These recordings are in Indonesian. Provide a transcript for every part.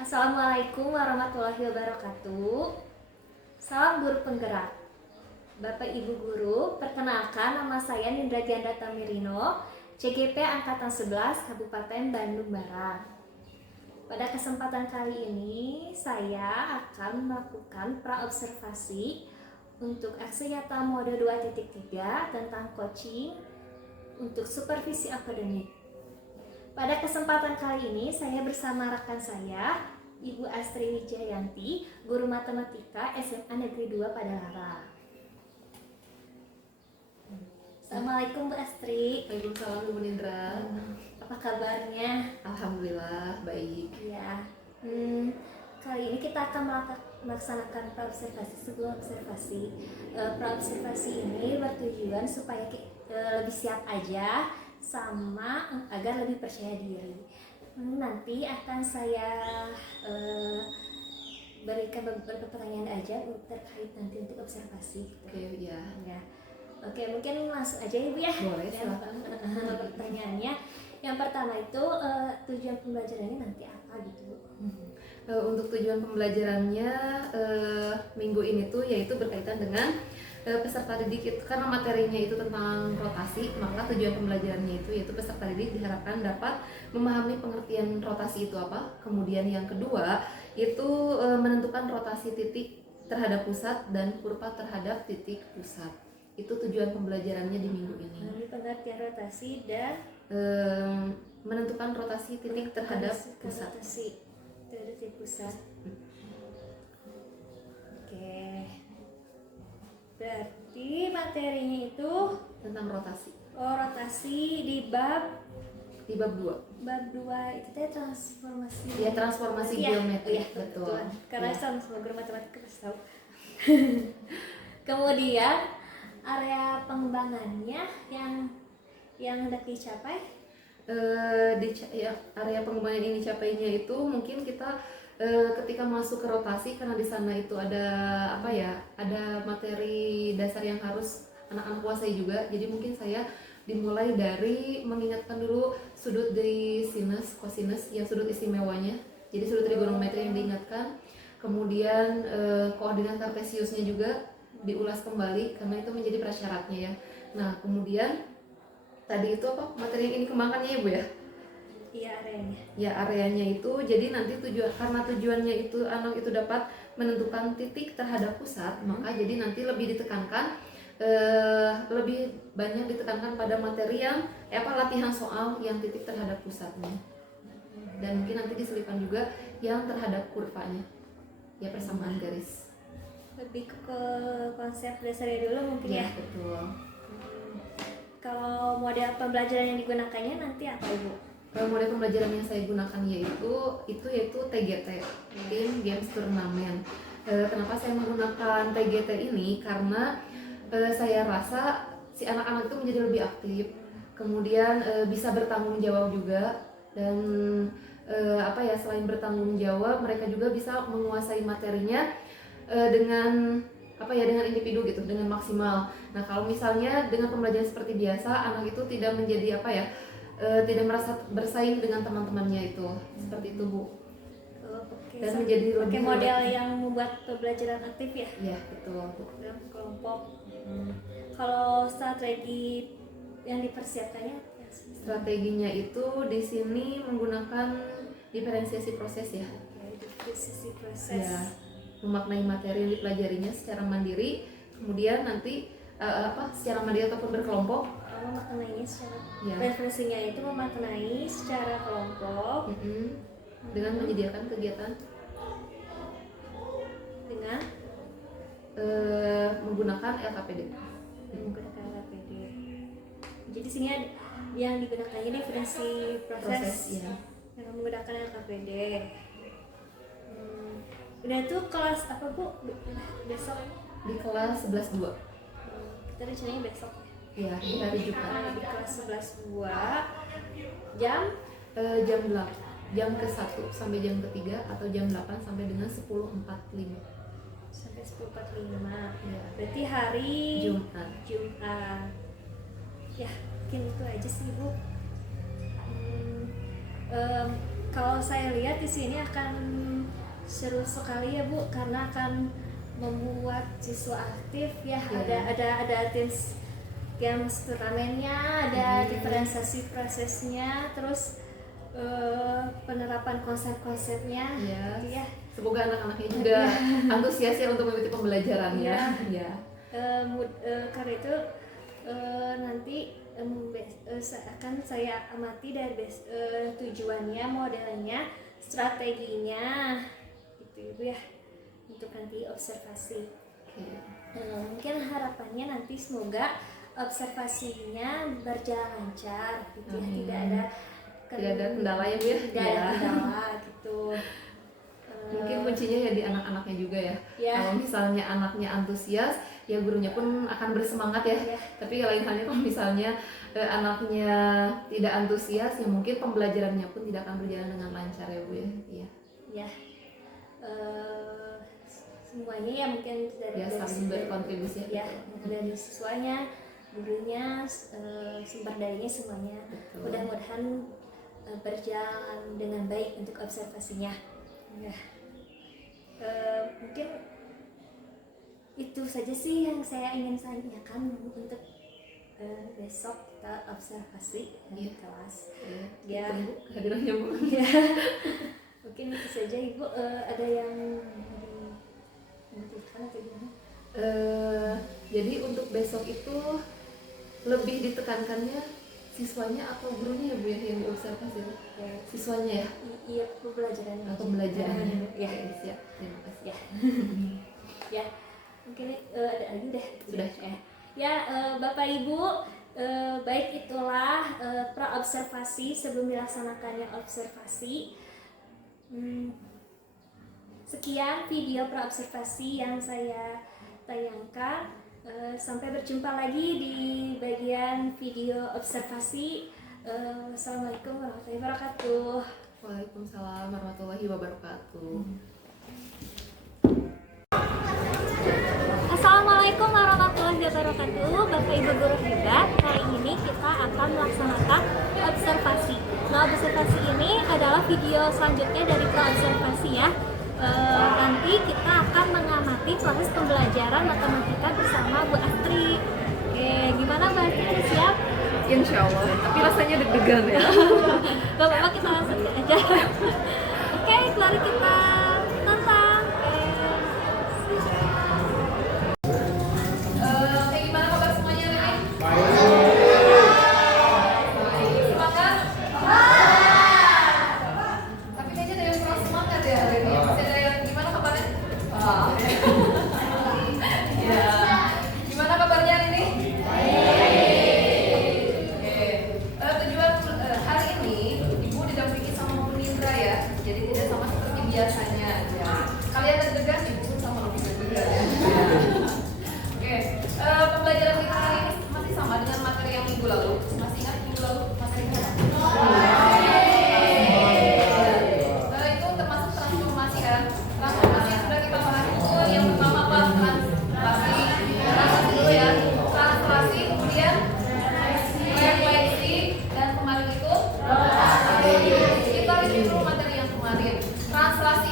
Assalamualaikum warahmatullahi wabarakatuh. Salam guru penggerak. Bapak Ibu guru, perkenalkan nama saya Nindra Giandra Tamirino, CGP Angkatan 11 Kabupaten Bandung Barat. Pada kesempatan kali ini, saya akan melakukan praobservasi untuk aksi nyata mode 2.3 tentang coaching untuk supervisi akademik. Pada kesempatan kali ini, saya bersama rekan saya, Ibu Astri Wijayanti, guru matematika SMA Negeri 2 Padalarang. Assalamualaikum Bu Astri. Waalaikumsalam Ibu Nindra. Apa kabarnya? Alhamdulillah baik. Ya. Kali ini kita akan melaksanakan praobservasi, sebuah observasi. Praobservasi ini bertujuan supaya lebih siap aja, sama agar lebih percaya diri. Nanti akan saya berikan beberapa pertanyaan aja terkait nanti untuk observasi. Oke, ya. Oke, mungkin langsung aja Ibu ya. Boleh, silakan. Pertanyaannya, yang pertama itu tujuan pembelajarannya nanti apa gitu Bu? Untuk tujuan pembelajarannya minggu ini tuh yaitu berkaitan dengan peserta didik itu, karena materinya itu tentang rotasi, maka tujuan pembelajarannya itu yaitu peserta didik diharapkan dapat memahami pengertian rotasi itu apa. Kemudian yang kedua itu menentukan rotasi titik terhadap pusat dan kurva terhadap titik pusat. Itu tujuan pembelajarannya di minggu ini. Pengertian rotasi dan menentukan rotasi titik terhadap pusat. Rotasi terhadap titik pusat. Oke. Berarti materinya itu Tentang rotasi. Rotasi di bab 2. Bab 2 itu teh transformasi. Ya, transformasi geometri. Betul. Karena sama guru matematika pasti tahu. Kemudian area pengembangannya yang hendak dicapai, area pengembangan ini capainya itu mungkin kita ketika masuk ke rotasi, karena di sana itu ada ada materi dasar yang harus anak-anak kuasai juga. Jadi mungkin saya dimulai dari mengingatkan dulu sudut dari sinus, kosinus yang sudut istimewanya. Jadi sudut trigonometri yang diingatkan. Kemudian koordinat kartesiusnya juga diulas kembali karena itu menjadi prasyaratnya ya. Nah, kemudian tadi itu apa materi yang ini kembangkannya ya Bu ya? Iya, areanya. Ya, areanya itu jadi nanti karena tujuannya itu anak itu dapat menentukan titik terhadap pusat, maka jadi nanti lebih ditekankan lebih banyak ditekankan pada materi yang latihan soal yang titik terhadap pusatnya. Dan mungkin nanti diselipkan juga yang terhadap kurvanya. Ya, persamaan garis. Lebih ke konsep dasarnya dulu mungkin ya. Betul. Kalau model pembelajaran yang digunakannya nanti apa Ibu? Model pembelajaran yang saya gunakan yaitu TGT, Team Games Turnamen. Kenapa saya menggunakan TGT ini? Karena saya rasa si anak-anak itu menjadi lebih aktif, kemudian bisa bertanggung jawab juga, dan selain bertanggung jawab, mereka juga bisa menguasai materinya dengan individu gitu, dengan maksimal. Nah, kalau misalnya dengan pembelajaran seperti biasa, anak itu tidak menjadi tidak merasa bersaing dengan teman-temannya itu, seperti itu Bu. Dan menjadi lebih model yang membuat pembelajaran aktif ya? Iya, betul Bu. Dalam kelompok. Kalau strategi yang dipersiapkannya? Strateginya itu di sini menggunakan diferensiasi proses ya. Diferensiasi proses. Ya, memaknai materi yang dipelajarinya secara mandiri, kemudian nanti secara mandiri ataupun berkelompok. Memaknainya secara referensinya itu memaknai secara kelompok dengan menyediakan kegiatan dengan menggunakan LKPD. Menggunakan LKPD. Jadi sini yang digunakannya diferensi proses ya. Yang menggunakan LKPD. Udah itu kelas apa Bu? Besok di kelas 11.2. Kita rencananya besok ya, di hari Jumat. Di kelas 11.2 jam 8, jam ke-1 sampai jam ke-3 atau jam 8 sampai dengan 10.45 sampai 10.45 ya. Berarti hari Jumat. Ya, mungkin itu aja sih Bu. Kalau saya lihat di sini akan seru sekali ya Bu, karena akan membuat siswa aktif ya. Ada games turnamennya, ada diferensiasi prosesnya, terus penerapan konsep-konsepnya. Ya. Semoga anak-anaknya juga antusias ya untuk mengikuti pembelajarannya. Ya. Karena itu nanti akan saya amati dari tujuannya, modelnya, strateginya, gitu Ibu ya, untuk nanti observasi. Mungkin harapannya nanti semoga observasinya berjalan lancar, gitu ya, tidak ada kendala ya Bu ya. Tidak ada kendala gitu. Mungkin kuncinya ya di anak-anaknya juga ya. Kalau misalnya anaknya antusias, ya gurunya pun akan bersemangat ya. Tapi lain halnya kalau misalnya anaknya tidak antusias, ya mungkin pembelajarannya pun tidak akan berjalan dengan lancar ya Bu ya. Ya. Semuanya ya mungkin dari saling berkontribusi ya, dari siswanya, gurunya, sumber dayanya semuanya. Mudah-mudahan berjalan dengan baik untuk observasinya. Ya. Mungkin itu saja sih yang saya ingin tanyakan untuk besok kita observasi di kelas. Ya, kehadirannya Bu. Ya. Mungkin itu saja Ibu. Ada yang dibutuhkan atau gimana? Jadi untuk besok itu lebih ditekankannya siswanya atau gurunya ya Bu yang diobservasi? Siswanya ya? Iya, pembelajarannya. Pembelajarannya. Ya, siap. Terima kasih. Ya. Ya. Mungkin ada lagi deh. Sudah. Ya, Bapak Ibu, baik itulah pra-observasi sebelum dilaksanakannya observasi. Sekian video pra-observasi yang saya tayangkan. Sampai berjumpa lagi di bagian video observasi. Assalamualaikum warahmatullahi wabarakatuh. Waalaikumsalam warahmatullahi wabarakatuh. Assalamualaikum warahmatullahi wabarakatuh. Bapak Ibu guru hebat, hari ini kita akan melaksanakan observasi. Nah, observasi ini adalah video selanjutnya dari pra-observasi ya. Nanti kita akan mengamati proses pembelajaran matematika bersama Bu Astri. Oke, gimana Bu Astri, udah siap? Insya Allah, tapi rasanya deg-degan ya. Bapak-bapak kita langsung aja. Oke, mari kita nonton. Kayak gimana kabar semuanya nih? Semangat? Tapi kayaknya ada yang kurang semangat ya hari ini. Masih ada yang gimana kabarnya? Ya. Gimana kabarnya hari ini? Tujuan hari ini Ibu didampingi sama Bu Nindra ya. Jadi tidak sama seperti biasanya. Ya. Kalian deg-degan, Ibu pun sama lebih deg-degan ya. Pembelajaran kita hari ini masih sama dengan materi yang minggu lalu. Masih ingat minggu lalu materinya? Itu termasuk transformasi kan? Transformasi yang sudah kita bahas itu yang pertama apa? Translasi dulu ya. Translasi, kemudian refleksi, dan kemarin itu rotasi. Kita review dulu materi yang kemarin. Translasi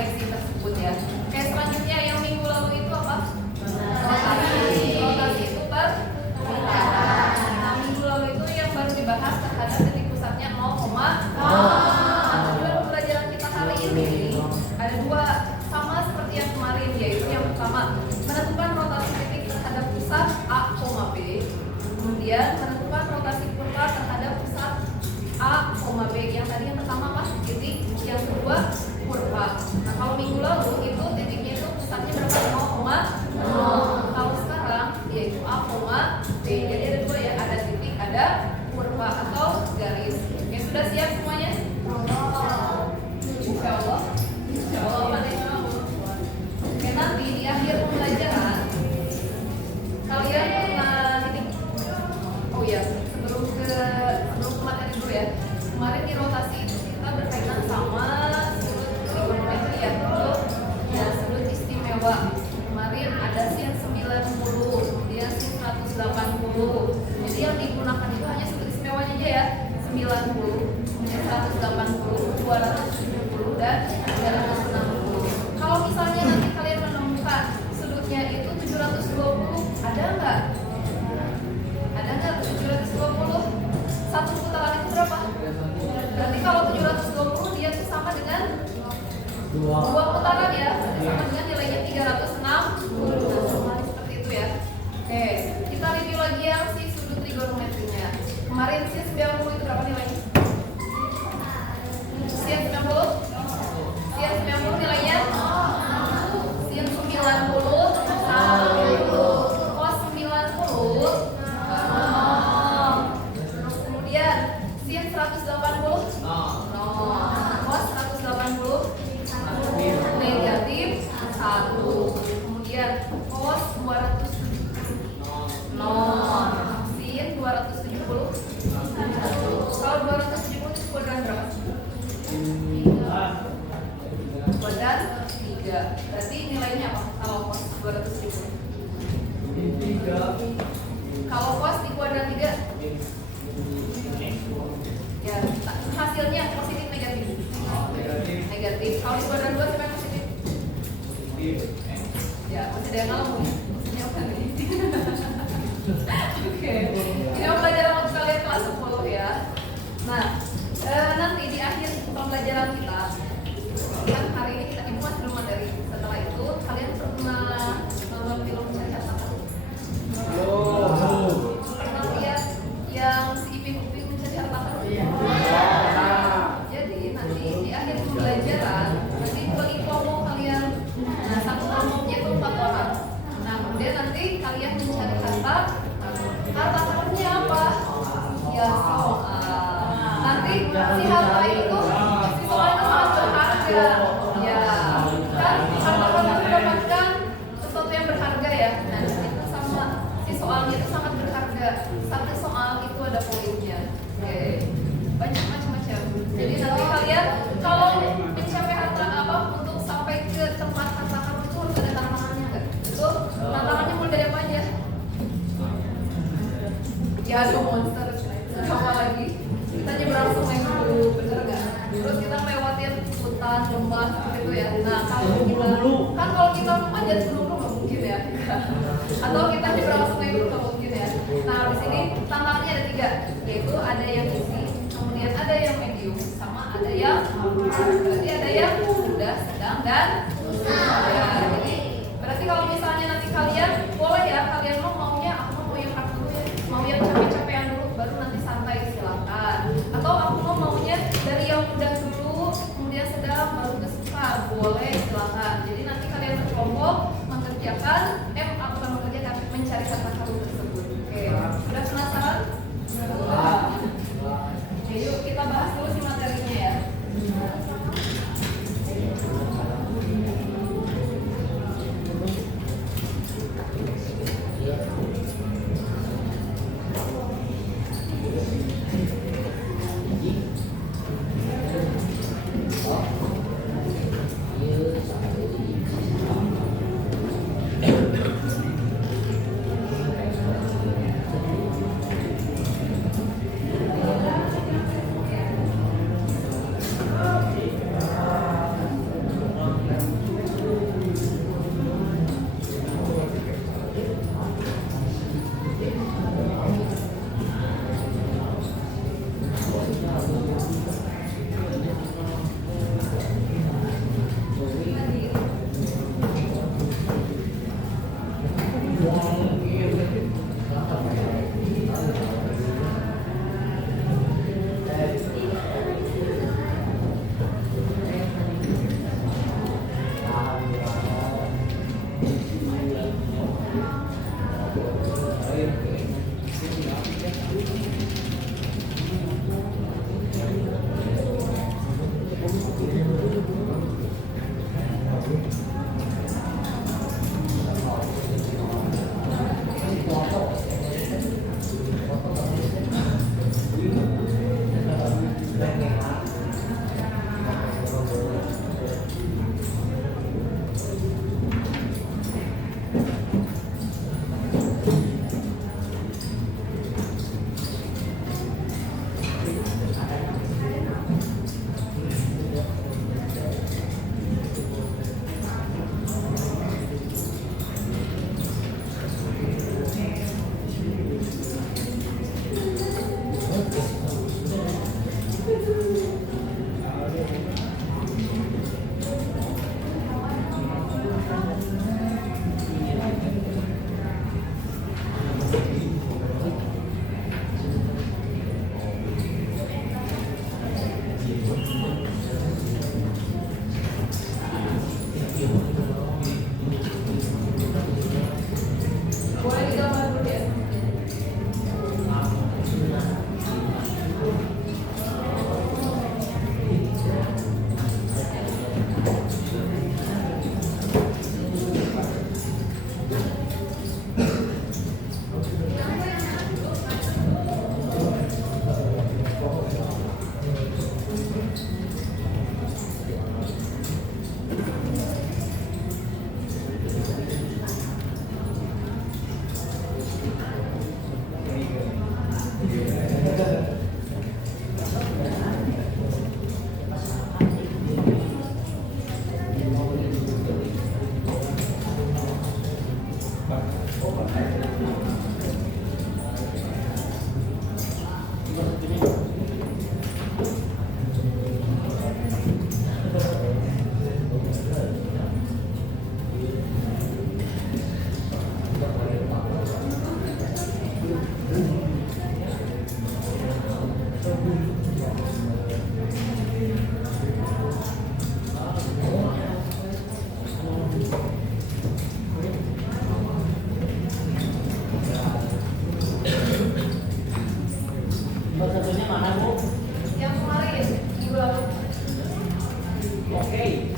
seleksi tersebut ya. Oke, selanjutnya yang minggu lalu itu apa? Rotasi itu nah, minggu lalu itu yang baru dibahas terhadap titik pusatnya 0, nah, tujuan pembelajaran kita hari ini ada dua, sama seperti yang kemarin, yaitu yang pertama menentukan rotasi titik terhadap pusat A, B, kemudian menentukan rotasi kurva terhadap pusat A, B. Yang tadi yang pertama apa? Titik, yang kedua kurva. Nah, kalau minggu lalu itu titiknya itu pusatnya berapa? 0, kalau sekarang yaitu A, B. Jadi ada dua ya, ada titik, ada kurva atau garis. Yang sudah siap semuanya? Insya Allah. Oke, nanti di akhir pembelajaran kalian titik. Oh ya, sebelum materi dulu ya. Kemarin di rotasi itu kita berkaitan sama sudut trigonometri ya, sudut istimewa. Kemarin ada sin 90, kemudian sin 180. Jadi yang digunakan itu hanya sudut istimewanya aja ya, 90, kemudian 180, 270 dan 360. Kalau misalnya nanti kalian menemukan sudutnya itu 720, ada nggak? Ada nggak 720? Satu putaran itu berapa? Berarti kalau 720 dia itu sama dengan dua putaran ya, sama dengan nilainya 360. Seperti itu ya. Oke, kita review lagi yang si sudut trigonometrinya. Kemarin sin 90 itu berapa nilainya? Sin 90? Sin 90 nilainya? Sin 90 cos 90. Kemudian sin 180 cos 180 negatif 1. Kemudian cos 200 sin 270. Kalau 270 itu kuadran berapa? Kuadran 3. Berarti nilainya apa kalau cos 270? Kalau cos di kuadran 3 ya hasilnya positif negatif? Negatif. Kalau di kuadran 2 siapa yang positif? Ya masih ada yang ngalamin. Maksudnya apa nih? Oke, ini pembelajaran untuk kalian kelas 10 ya. Nah, nanti di akhir pembelajaran kita kan hari ini kita masih belum materi. Setelah itu kalian pernah nonton film Mencari Harta Karun? Pernah lihat yang si Iping Mencari Harta Karun? Jadi nanti di akhir pembelajaran nanti bagi kelompok kalian, nah satu kelompoknya itu 4 orang. Nah kemudian nanti kalian mencari harta karunnya apa? Ya soal. Nanti si harta itu si soal itu sangat berharga. Ya kan harta karun mendapatkan sesuatu yang berharga ya. Nah itu sama si soalnya itu sangat berharga. Satu soal itu ada poinnya. Oke. Banyak macam-macam. Jadi nanti kalian kalau mencapai harta apa untuk sampai ke tempat harta karun itu harus ada tantangannya nggak? Itu tantangannya mulai dari apa aja? Ya ada monster, apa lagi? Kita nyebrang sungai dulu, bener nggak? Terus kita lewatin hutan, lembah seperti itu ya. Nah kalau kita manjat gunung nggak mungkin ya. Atau kita nyebrang sungai dulu nggak mungkin ya. Nah di sini tantangannya ada 3, yaitu ada yang easy, kemudian ada yang medium, sama ada yang berarti ada yang sudah sedang dan ya. Jadi berarti kalau misalnya nanti kalian boleh ya, kalian maunya aku mau yang hard dulu ya, mau yang capek-capekan dulu baru nanti santai silakan. Atau aku maunya dari yang mudah dulu kemudian sedang baru ke sukar, boleh silakan. Jadi nanti kalian berkelompok mengerjakan bukan mengerjakan, mencari harta karun tersebut. Oke, sudah penasaran? Oke, yuk kita bahas dulu si materinya ya.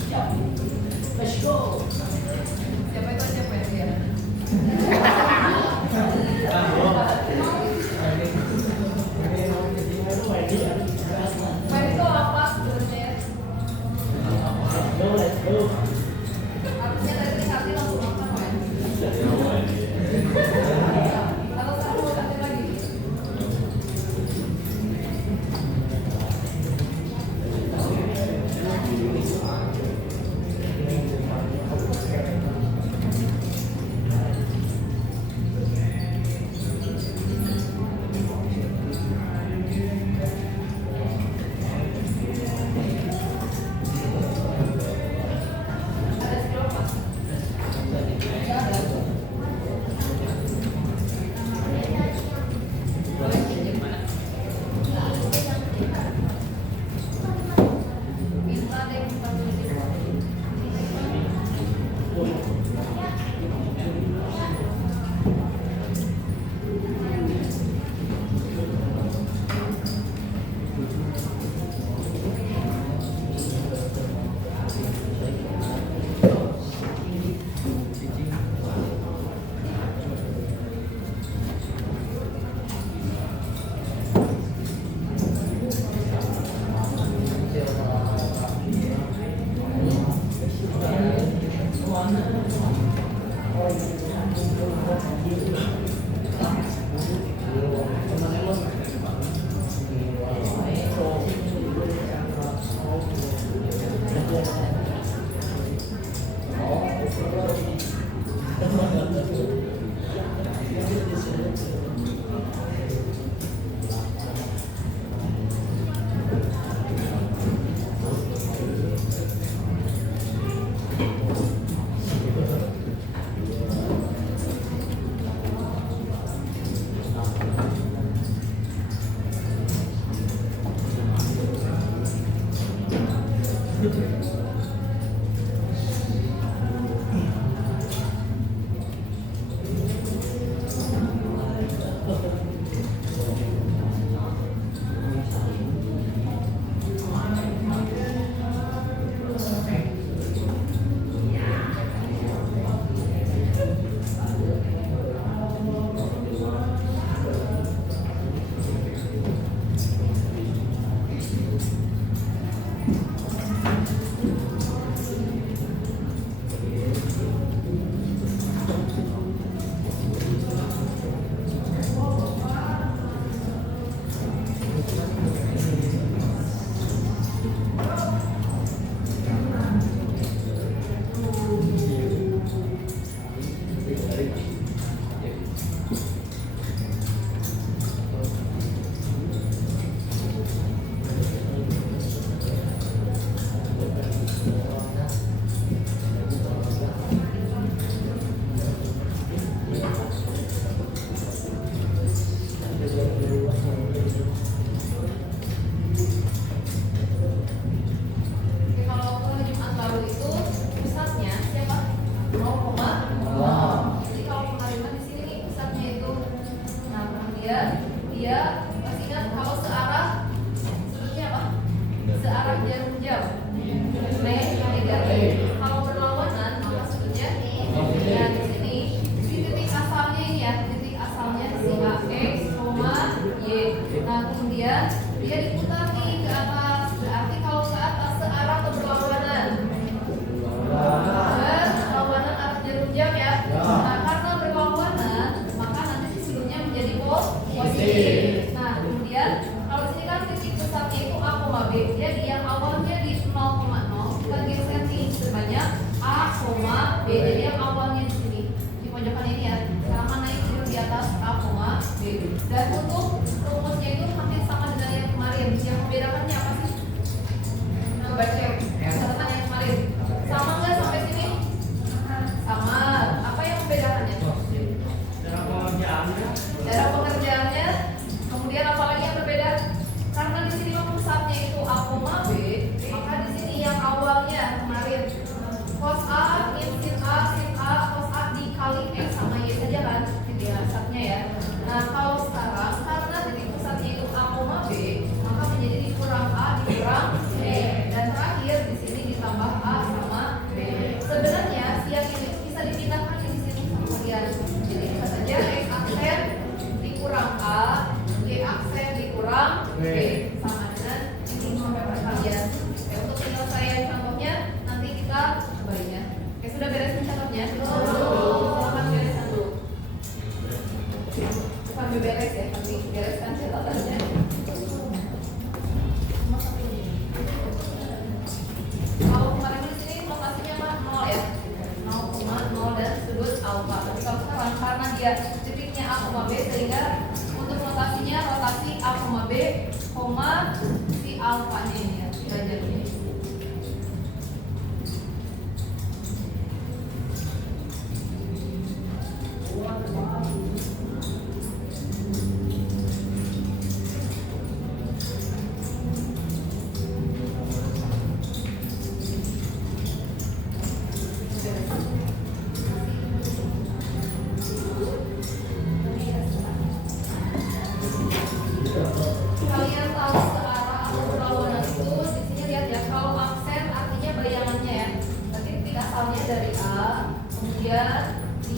Siapa itu aja Pak ya? Pak itu apa sebenarnya? Harusnya dari hati langsung makan Pak. Atau sekarang mau kasih lagi? Minta deh, minta tulis.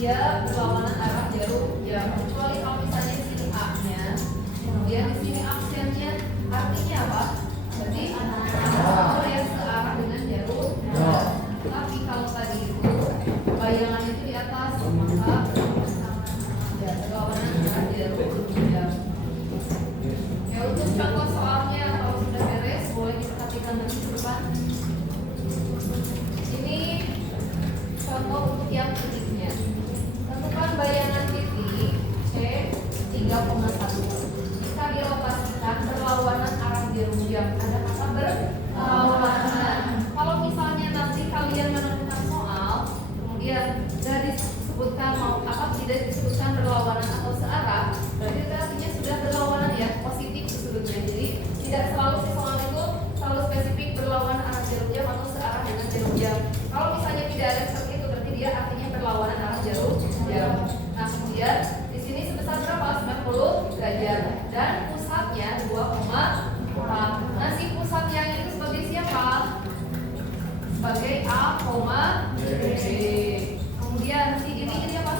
dia berlawanan arah jarum jam. Kecuali kalau misalnya di sini A-nya, kemudian di sini aksennya, artinya apa? Berarti kalau yang searah dengan jarum jam. Tapi kalau tadi itu bayangannya itu di atas, maka ya berlawanan arah jarum jam. Ya untuk contoh soalnya kalau sudah beres boleh diperhatikan nanti ke depan. Ini contoh untuk yang titiknya. Tentukan bayangan titik C 3,1. Jika dirotasikan berlawanan arah jarum jam. Ada kata berlawanan. Kalau misalnya nanti kalian menemukan soal, kemudian sudah disebutkan mau apa tidak disebutkan berlawanan atau searah, berarti itu artinya sudah berlawanan ya, positif sudutnya. Jadi tidak selalu si soal itu selalu spesifik berlawanan arah jarum jam atau searah dengan jarum jam. Kalau misalnya tidak ada seperti itu, berarti dia artinya berlawanan arah jarum jam. Nah kemudian di sini sebesar berapa? 90 derajat dan pusatnya 2,4. Nah si pusat yang itu sebagai siapa? Sebagai A, B. Kemudian si ini apa?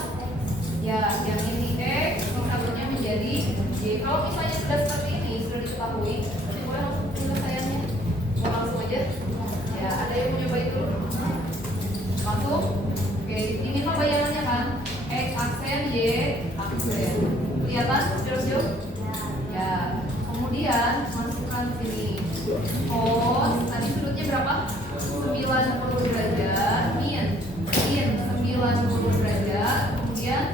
Ya yang ini X, yang satunya menjadi Y. Kalau misalnya sudah seperti ini sudah diketahui, berarti boleh langsung penyelesaiannya. Mau langsung aja? Ya ada yang mau nyoba itu? Masuk. Oke, ini kan bayangannya kan X aksen, Y aksen. Kelihatan jauh-jauh? Ya. Kemudian masukkan sini cos. Tadi sudutnya berapa? 90 derajat. Min 90 derajat. Kemudian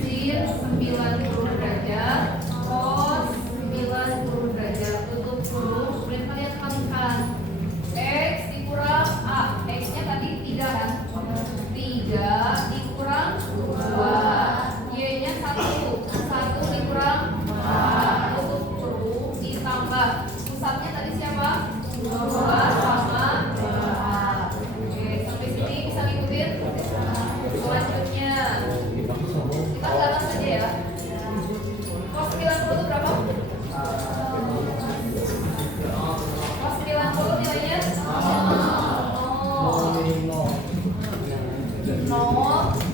sin 90 derajat. Cos 90 derajat. Tutup dulu. Kemudian kalian kalikan. X dikurang A. X-nya tadi 3 kan? 3 dikurang 2. Y-nya 1. 1 dikurang 4. Tutup dulu. Ditambah. Pusatnya tadi siapa? 2 sama 4. Oke, sampai sini bisa ngikutin? Selanjutnya kita ganas saja ya. Cos 90 itu berapa? Cos 90 nilainya 0.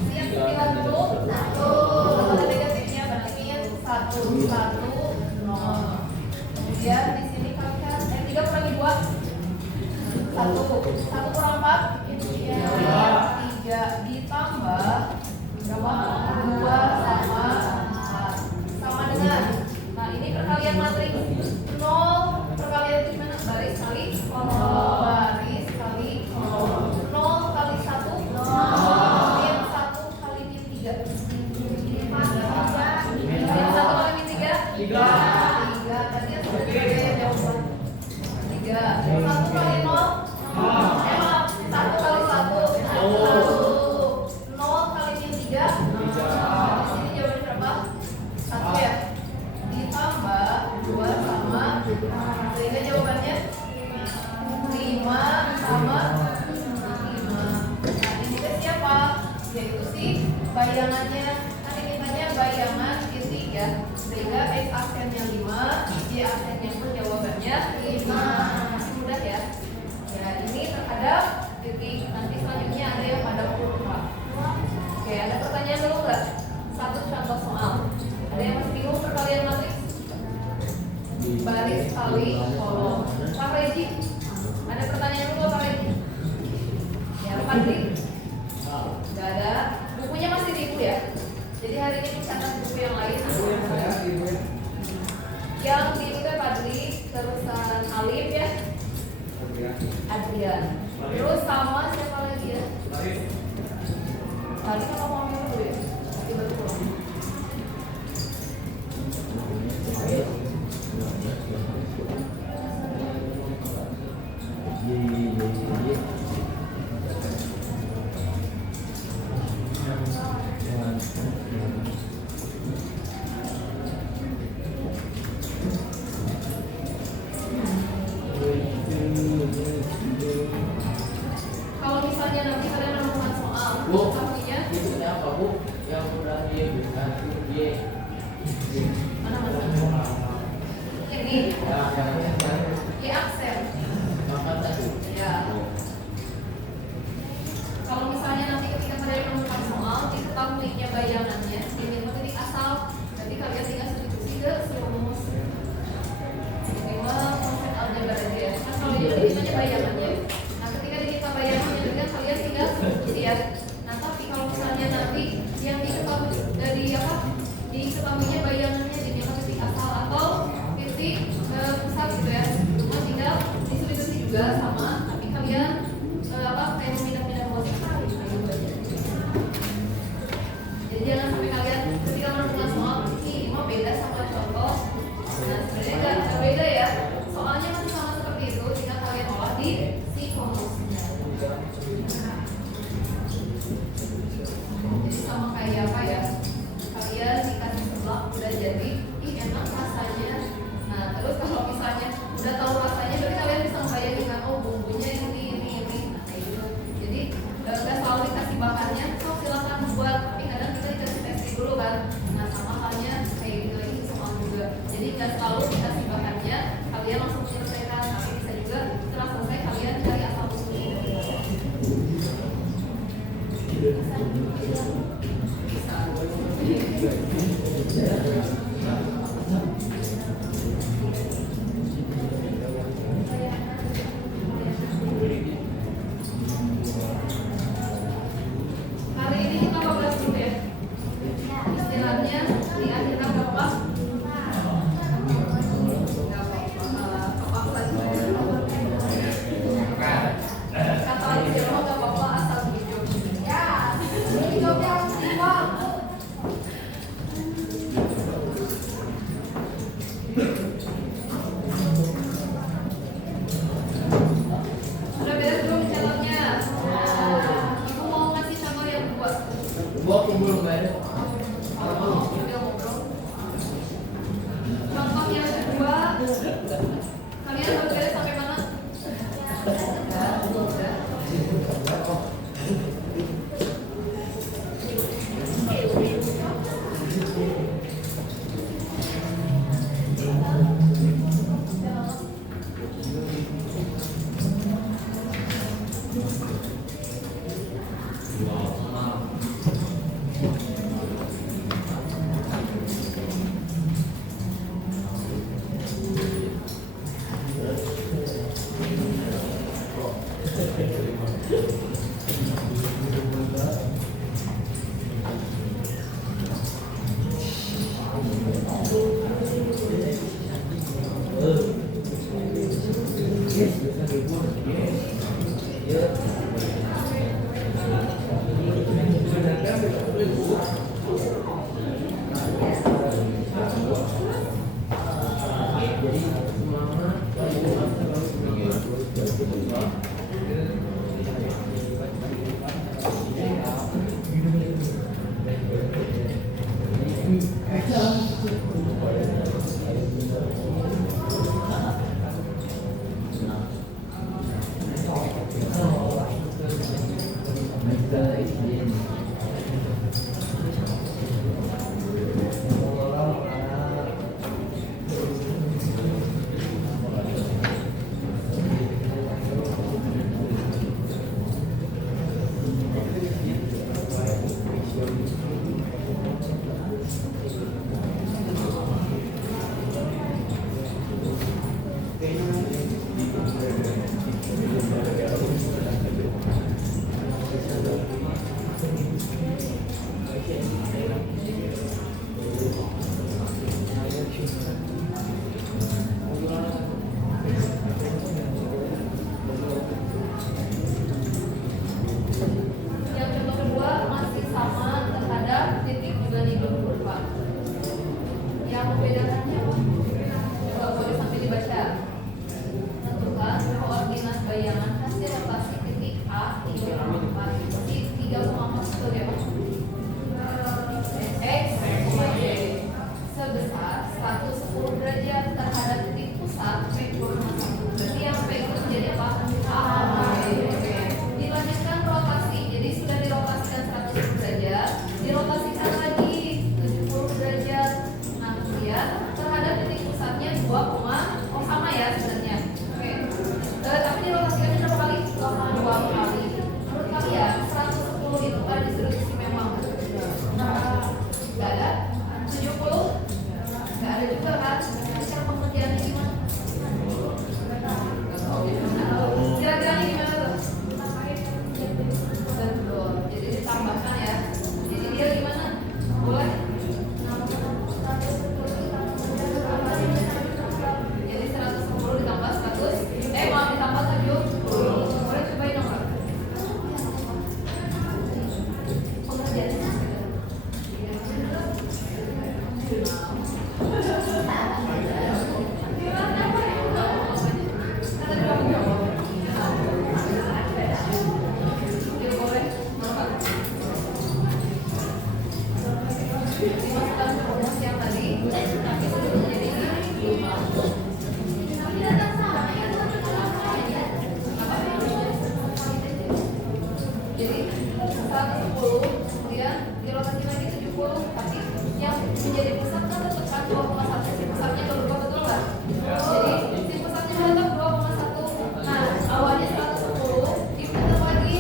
Siap 90 1. Ada negatifnya berarti min 1 0. Kemudian di sini kalikan 3 kurangi 2 1 kurang 4 3 ditambah berapa? 2 sama 4 sama dengan. Nah ini perkalian matriks 0 perkalian itu gimana? Baris kali baris kali 0 kali 1 min 1 kali min 3 min 1 kali min 3 3 tadi yang sudah dibagi jawaban 3 1 kali 0 maaf 1 kali 1 1 0 kali min 3 di sini jawabannya berapa? 1 ya ditambah 2 sama sehingga jawabannya 5 sama 5. Nah ini siapa? Yaitu si bayangannya. Nanti kitanya bayangan titik ya. Sehingga X aksennya 5, Y aksennya pun jawabannya 5. Masih mudah ya. Ya ini terhadap titik. Nanti selanjutnya ada yang pada kurva. Oke, ada pertanyaan dulu nggak? Satu contoh soal. Ada yang masih bingung perkalian matriks? Baris kali kolom. Pak Regi, ada pertanyaan dulu Pak Regi? Ya, Fadli? Nggak ada. Bukunya masih di ibu ya? Jadi hari ini catat buku yang lain. Yang di ibu Fadli, terusan Alif ya? Adrian. Terus sama siapa lagi ya? Tadi kalau mau dulu ya? Tiba-tiba. Kalau misalnya nanti kalian menemukan soal, artinya itu apa Bu? Yang udah dia bukan dia. mana ini? Ya, yang Di aksen. maka tadi. Ya. Kalau misalnya nanti ketika kalian menemukan soal, diketahui ya. Nah tapi kalau misalnya nanti yang diketahuinya bayangannya di titik asal atau titik pusat gitu ya, cuma tinggal diselisih juga sama, tapi kalian kayak memindah-mindah posisi gitu aja. Jadi jangan sampai kalian ketika menemukan soal ini mah beda sama contoh. Nah sebenarnya nggak beda ya, soalnya masih sama seperti itu, tinggal kalian olah di si rumusnya. Jadi sama kayak apa ya, kalian dikasih seblak udah jadi, ih enak rasanya. Nah terus kalau misalnya udah tahu rasanya, berarti kalian bisa membayangin kan, oh bumbunya ini. Nah kayak gitu. Jadi nggak selalu dikasih bahannya, so silakan buat, tapi kadang kita dikasih testing dulu kan. Nah sama halnya kayak gitu lagi soal juga. Jadi nggak selalu dikasih bahannya, kalian langsung menyelesaikan, tapi bisa juga setelah selesai kalian cari asal usulnya. Hari ini kita bahas dulu ya. Istilahnya di akhirnya berapa? Kata istilah nggak apa-apa asal hijau. Ya, hijaunya harus dibuang. Udah beres belum channelnya? Ibu mau ngasih channel yang kedua. Gua belum bayar. Udah ngobrol. Contoh yang kedua, kalian baru beres sampai mana? 110, kemudian dirotasi lagi 70, tapi yang menjadi pusat kan tetap kan 2,1, si pusatnya berubah, betul nggak? Jadi si pusatnya tetap 2,1. Nah, awalnya 110, diputar lagi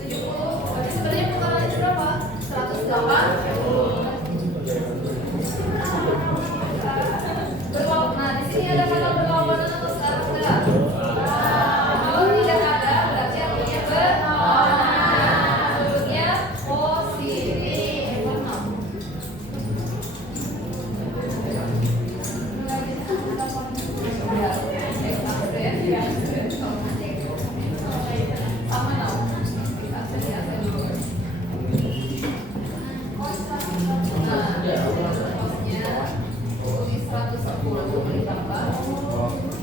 70, berarti sebenarnya putarannya berapa? 180. Nah, di sini ada kata berlawanan atau sekarang enggak? Kalau tidak ada, berarti artinya berlawanan. Bentuknya positif. Sama dong. Nah, 110 ditambah 70.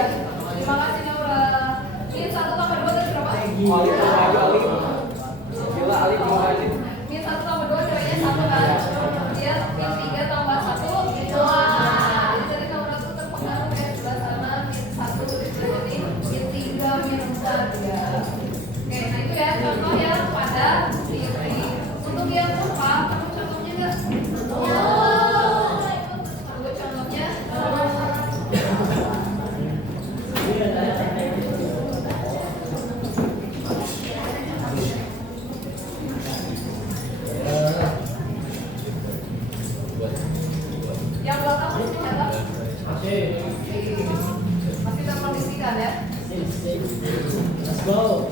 ya. Terima kasih Naura. Min 1 tambah 2 tadi berapa? Ali. Gila Ali gimana? Min 1 tambah 2 ceweknya 1 kan? Dia min 3 tambah 1 min 2. Jadi dari Naura tuh terpengaruh ya sebelah sana min 1 di sebelah sini min 3 min 4 ya. Oke, nah itu ya contoh yang pada teori. Untuk yang lupa, kamu contohnya nggak? Untuk contohnya. Yang belakang masih dicatat? Masih terkondisikan ya? Let's go.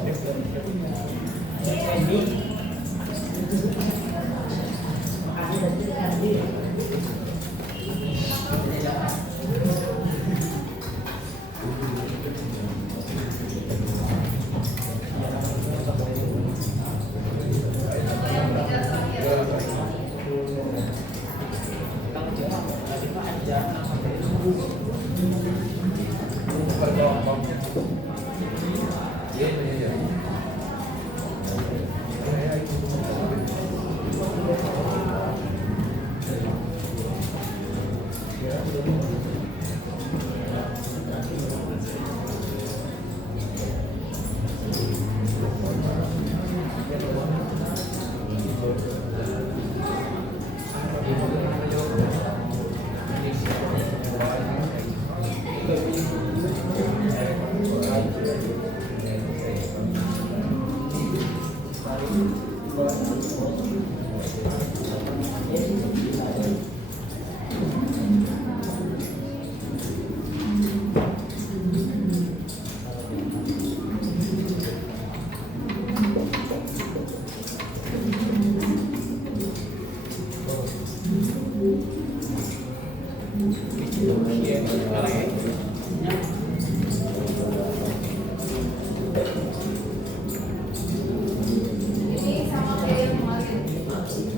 Ini sama kayak yang kemarin.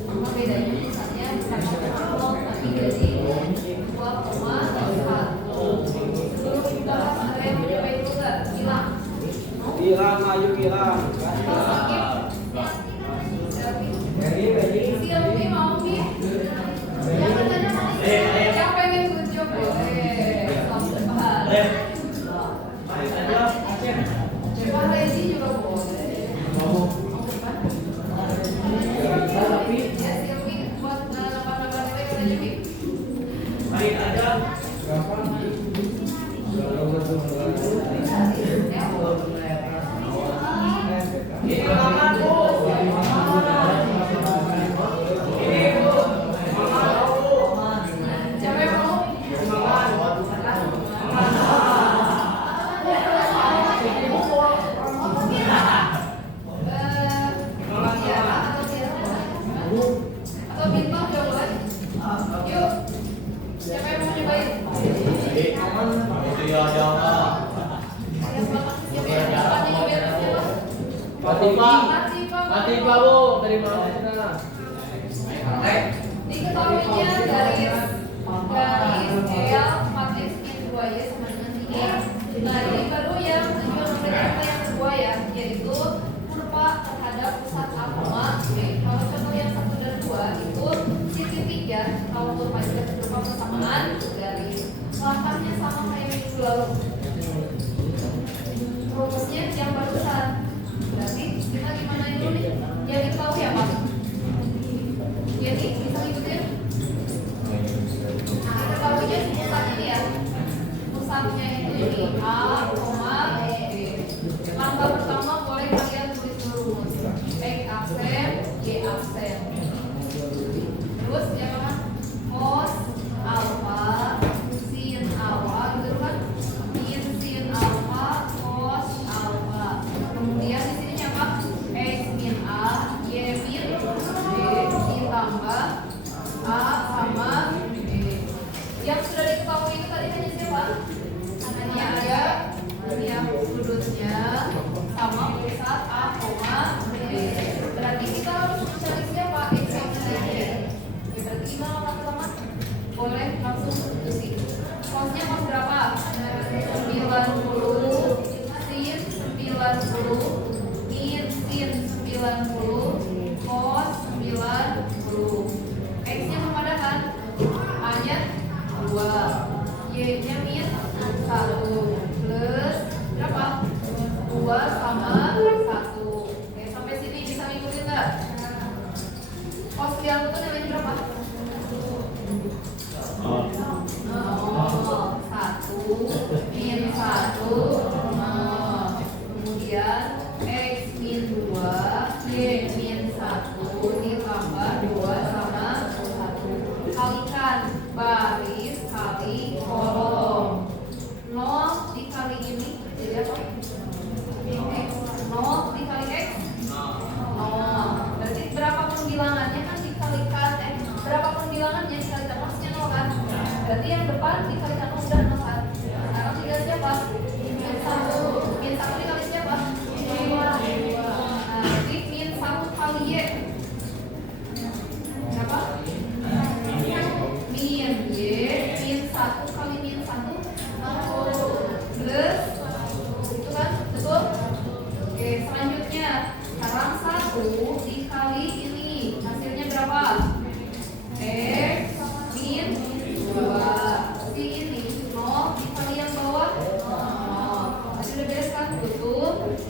Cuma bedanya misalnya kalau tadi jadi 2,1. Sebelum kita ada yang mau nyobain dulu nggak? Bilang. Hilang, ayo hilang. Kalau sakit, Silvi mau nih? Yang katanya mau nih? Yang pengen tunjuk boleh. Selamat bahas. Pak Rezi juga boleh. Ya Silvi buat nambah-nambah nilai udah jadi. Siapa yang mau? Tiara atau Tiara? Atau Bintang juga boleh? Yuk. Siapa yang mau nyobain? Fatima Bu, dari mana? Diketahuinya garis L matriks min 2Y sama dengan ini. Nah ini baru yang tujuan mereka yang kedua ya, yaitu kurva terhadap pusat A, B. Kalau contoh yang 1 dan 2 itu sisi 3, kalau kurva itu berupa persamaan garis. Langkahnya sama kayak minggu lalu. Rumusnya yang barusan. Berarti kita gimana dulu nih? Yang ditahu ya Pak? Jadi bisa ngikutin? Kita tahunya pusat ini ya. Pusatnya itu ini A, B. Langkah pertama boleh kalian tulis dulu rumus. X aksen, Y aksen. Terus ya kan? Cos alpha, sin alpha, gitu kan? Min sin alpha, cos alpha. Kemudian di sini apa? X min A, Y min B ditambah A sama B. Yang sudah diketahui itu tadi hanya siapa? Hanya ada B dikali ini jadi apa? X. 0 dikali X 0. Berarti berapapun bilangannya kan dikalikan berapapun bilangannya dikalikan masnya 0 kan? Berarti yang depan dikalikan 0 udah 0 kan? Sekarang tinggal siapa? Min 1. Min 1 dikali siapa? Nah, berarti min 1 kali Y berapa? Min Y. Min 1 kali min 1 plus itu kan? Betul? Oke, selanjutnya sekarang 1 dikali ini hasilnya berapa? X min 2. Si ini 0 dikali yang bawah 0. Tadi udah beres kan? Tutup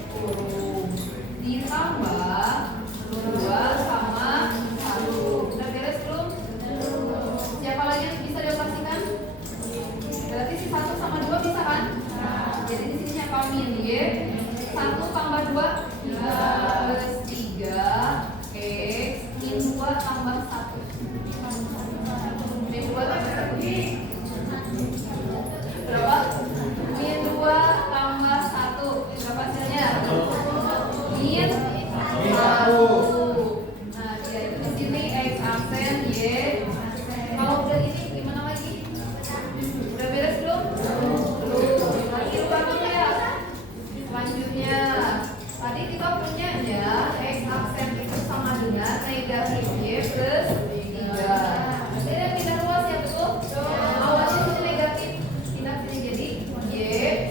ditambah 2 sama 1. Udah beres belum? Siapa lagi yang bisa dioperasikan? Berarti si 1 sama 2 bisa kan? Jadi di sini siapa? Min Y 1 tambah 2 plus 3 X min 2 tambah 1. Min 2 tambah 1 berapa? Min 2 tambah 1 berapa hasilnya? Min 1. Nah, jadi di sini X aksen Y. Kalau udah ini gimana lagi? Udah beres belum? Belum. Lagi ubah dulu ya. Selanjutnya tadi kita punya ya X aksen itu sama dengan negatif Y plus 3. Jadi yang pindah luas ya, betul? Awalnya sini negatif, pindah sini jadi Y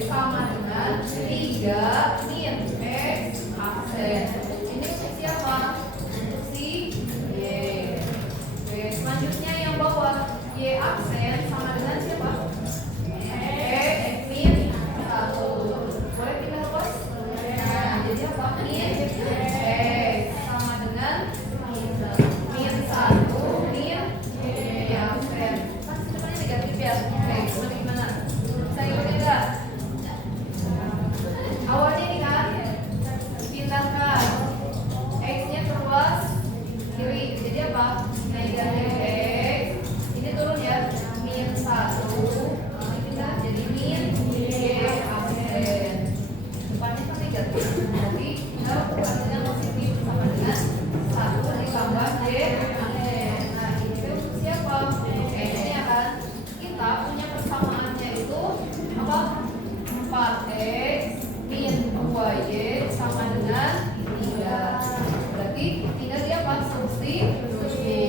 sama dengan 3 min X aksen. Ini untuk siapa? Untuk si Y. Oke, selanjutnya yang bawah Y aksen sama dengan siapa? X min 1. Boleh pindah luas? Nah, jadi apa? Min X sama dengan min 1 min Y aksen. Kan sebenarnya negatif ya? Oke, gimana gimana? Bisa ikutin nggak? Awalnya ini kan pindahkan X-nya terluas kiri. Jadi apa? Negatif X. Ini turun ya? Min 1. Ini pindah jadi min Y aksen. Depannya kan negatif. Jadi kita ubahnya positif sama dengan 1 ditambah Y aksen. Nah, ini tuh siapa? X-nya kan? Kita punya persamaannya itu apa? 4X min 2Y sama dengan 3. Berarti tinggal dia apa? Substitusi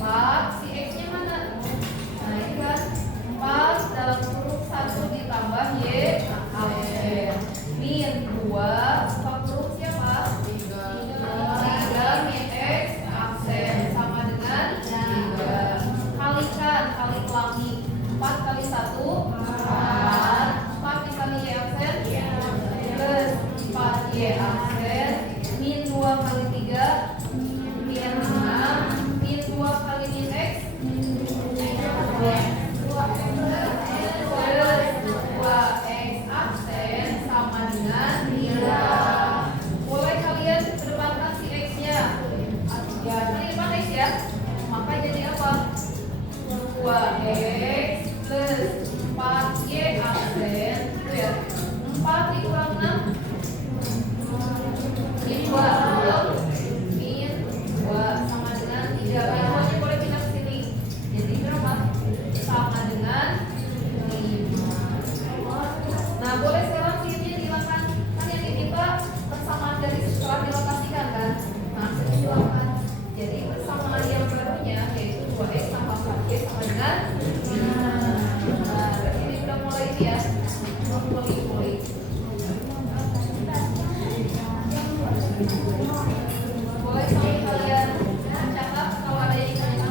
4. Si X-nya mana? Nah, ini kan 4 dalam kurung 1 ditambah Y aksen min 2 kurung siapa? 3 min X aksen sama dengan 3. Kalikan, kali pelangi 4 kali 1 4 dikali Y aksen plus 4Y aksen min 2 kali 3 min 6 min 2 kali min X plus 2X aksen sama dengan 3. Boleh kalian kedepankan si X-nya ya, kan di depan X ya, maka jadi apa? 2X plus 4Y aksen itu ya, 4 dikurang 6 min 2 min 2 sama dengan 3. Min 2 nya boleh pindah ke sini jadi berapa? Sama dengan 5. Nah, boleh sekarang sini dihilangkan. Kan yang diminta persamaan dari setelah dilokasikan kan? Nah, silahkan. Jadi persamaan yang barunya yaitu 2X tambah 4Y sama dengan 5. Nah, berarti ini udah mulai ini ya. Mulai. Boleh sambil kalian catat kalau ada yang ditanyakan.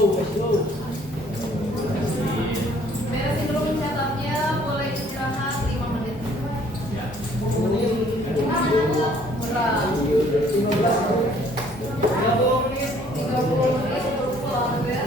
Beresin dulu mencatatnya, boleh istirahat 5 menit. Murah. 30 menit baru pulang ya.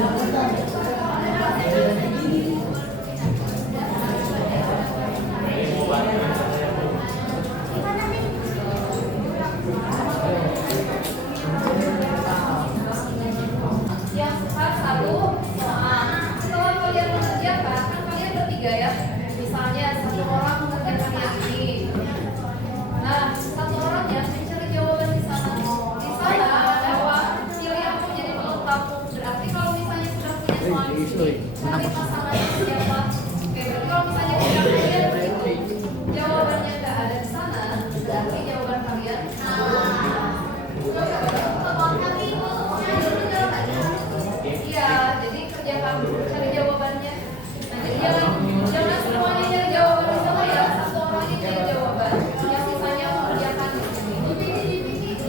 Yang sehat satu. Setelah kalian mengerjakan, kan kalian bertiga ya. Misalnya satu orang mengerjakan yang ini. Nah, satu orangnya mencari jawaban di sana. Di sana lewat pilih yang menjadi pelengkap. Berarti kalau misalnya sudah punya solusi, cari pasangannya siapa. Oke, berarti kalau misalnya kalian itu jawabannya nggak ada di sana, berarti jawaban kalian iya, jadi kerjakan cari jawabannya. Nah, jadi jangan semuanya cari jawaban di sana ya, satu orangnya cari jawaban, yang sisanya mengerjakan di sini.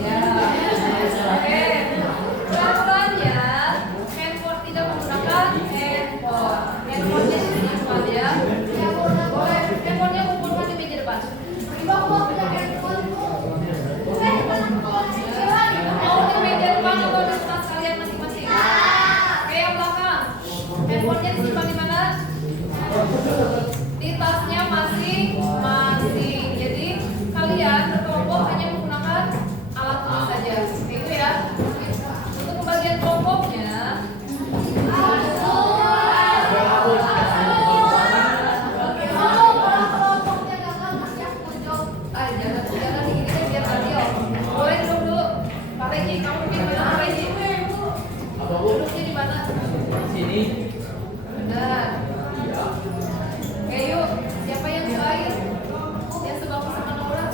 Ya, oke. Peraturannya, handphone tidak menggunakan handphone. Handphonenya disimpan ya. Boleh, handphonenya kumpulkan di meja depan. Mau di meja depan atau di tas kalian masing-masing? Oke, yang belakang. Handphonenya disimpan di mana? Di tasnya masing-masing. Jadi kalian berkelompok hanya menggunakan alat tulis saja. Seperti itu ya. Untuk pembagian kelompoknya. Jangan digini biar adil. Boleh duduk dulu. Pak Reji, kamu duduk di mana Pak Reji? Apa bu? Duduknya di mana? Sini. Benar. Oke yuk, siapa yang terakhir? Yang sebangku sama Naura?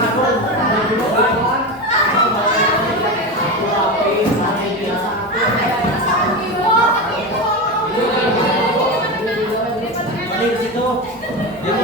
Di situ. Dia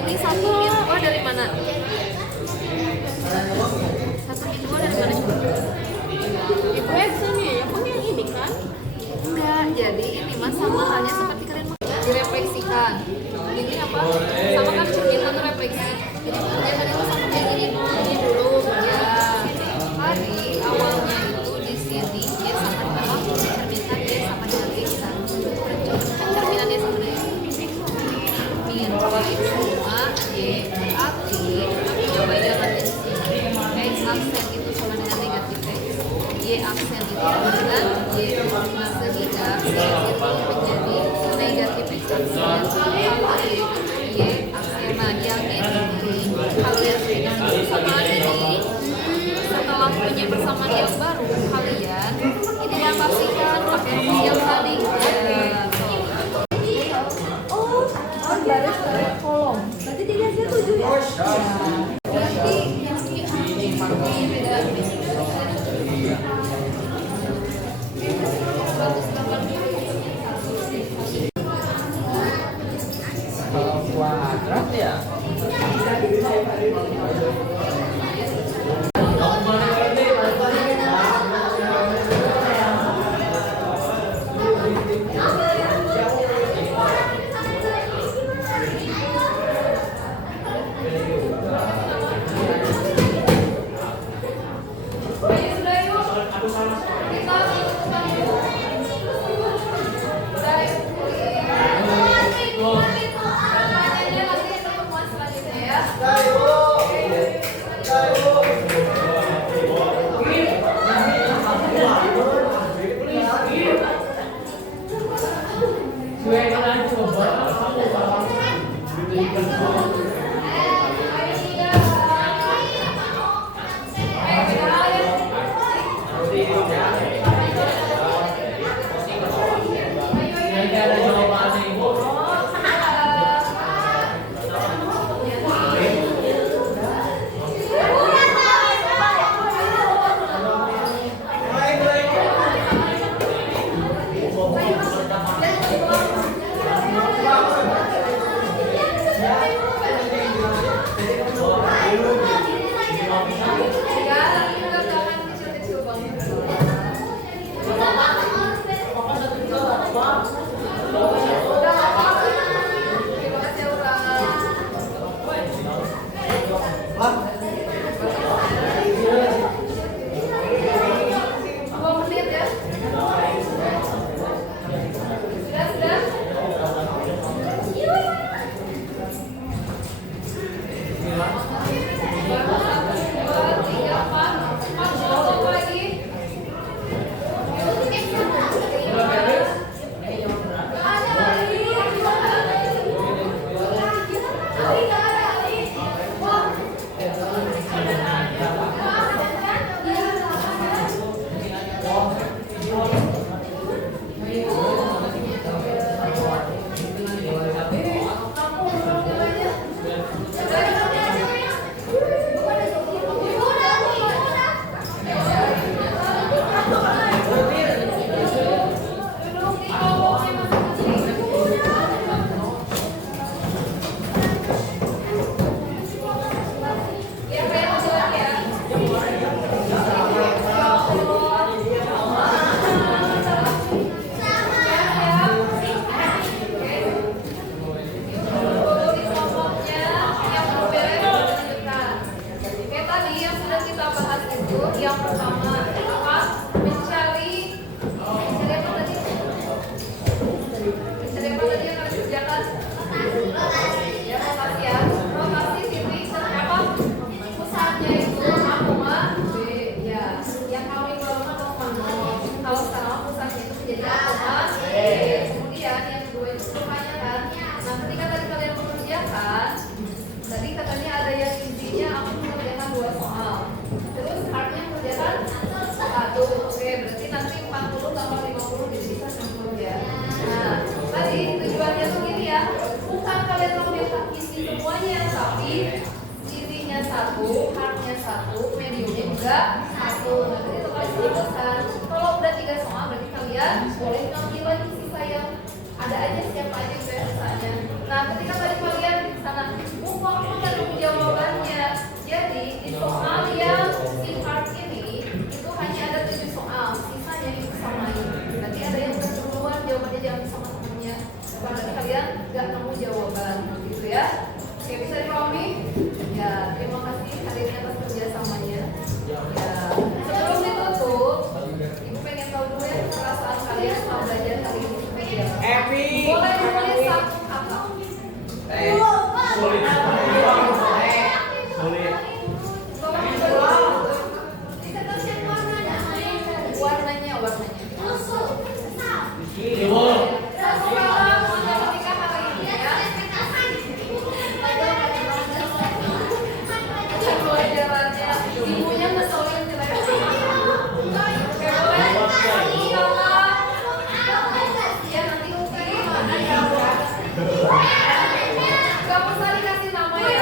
Ini satu minggu dari mana? Satu minggu dari mana coba? Ibu X ini ya, kamu yang ini kan? Enggak, jadi ini mas sama halnya seperti kalian direfleksikan. Ini apa? Sama kan cerminan refleksi. Jadi pekerjaan itu sama kayak gini. Ini dulu ya. Hari awalnya itu di sini dia sama apa? Cerminan dia sama dari kita. Cerminan dia sama dari min semua y berarti aku coba jalan di sini. X aksen itu sama dengan negatif X. Y aksen itu sama dengan Y, sehingga X itu menjadi negatif X aksen kalau Y aksema yang ini kalian itu sama ada nih. Setelah punya persamaan yang baru kalian ini yang pastikan pakai rumus yang tadi Baris kolom. Berarti 3 7 ya? berarti yang ini beda. Kalau kuadrat ya. Yang pertama apa? Mencari apa tadi? Mencari apa tadi yang harus dikerjakan? Ya, rotasi ya. Rotasi titik apa? Pusatnya itu A, B. Ya, yang kami belum kalau sekarang pusatnya itu menjadi A, B. Kemudian yang kedua itu rupanya kan. Nah, ketika tadi kalian mengerjakan, tadi katanya ada yang intinya aku mengerjakan 2 soal. Terus artnya mengerjakan 1. Oke, berarti nanti 40 tambah 50 jadi bisa 60 ya. Nah, tadi tujuannya tuh gini ya. Bukan kalian mengerjakan isi semuanya, tapi isinya 1, artnya 1, mediumnya juga 1. Nah, jadi itu kalian selesai. Kalau udah 3 soal berarti kalian boleh ngambil lagi sisa yang ada aja, siapa aja yang biasanya. Nah, ketika tadi kalian di sana, aku nggak nemu jawabannya. Jadi di soal yang si part ini itu hanya ada 7 soal, sisanya itu samain. Nanti ada yang udah duluan jawabannya jangan sama temennya. Berarti kalian nggak nemu jawaban, gitu ya. Oke, bisa dipahami? Ya, terima kasih hari ini atas kerjasamanya. Ya, sebelum ditutup, ibu pengen tahu dulu ya perasaan kalian setelah belajar hari ini. Boleh menulis 1 kata. Sulit. Warnanya. Ibunya ngeselin ya nanti gak usah dikasih nama ya.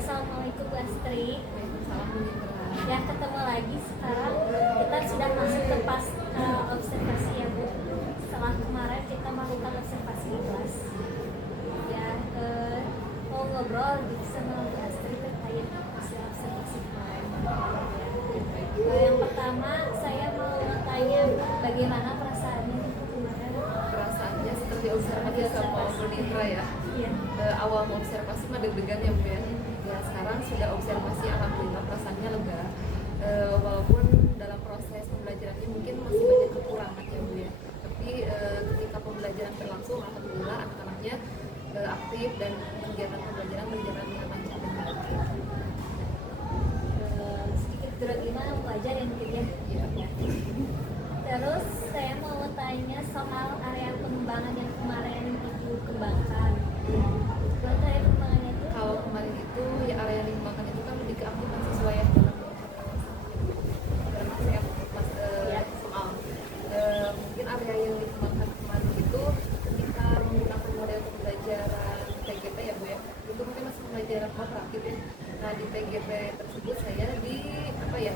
Assalamualaikum Bu Astri. Ya, ketemu lagi sekarang kita sudah masuk ke pas observasi ya Bu. Setelah kemarin kita melakukan observasi di kelas. Ya, mau ngobrol gitu sama Bu Astri terkait hasil observasi kemarin. Yang pertama saya mau tanya bagaimana perasaannya kemarin? Perasaannya seperti observasi sama Indra ya. Iya. Awal mau observasi mah deg-degan ya Bu ya. Ya sekarang sudah observasi, alhamdulillah perasaannya lega. Walaupun dalam proses pembelajarannya mungkin masih banyak kekurangan ya Bu ya. Tapi ketika pembelajaran berlangsung, alhamdulillah anak-anaknya aktif dan kegiatan pembelajaran berjalan dengan lancar dan baik. pelajar yang mungkin ya. Iya. Terus saya mau tanya soal area pengembangan yang kemarin Ibu kembangkan. Buat area pengembangannya itu Kalau kemarin itu ya area yang dikembangkan itu kan lebih ke aktivitas siswa ya dalam saya pas Ya. soal mungkin area yang dikembangkan kemarin itu ketika menggunakan model pembelajaran TGT ya Bu ya, itu mungkin masih pembelajaran kooperatif ya. Nah di TGT tersebut saya di apa ya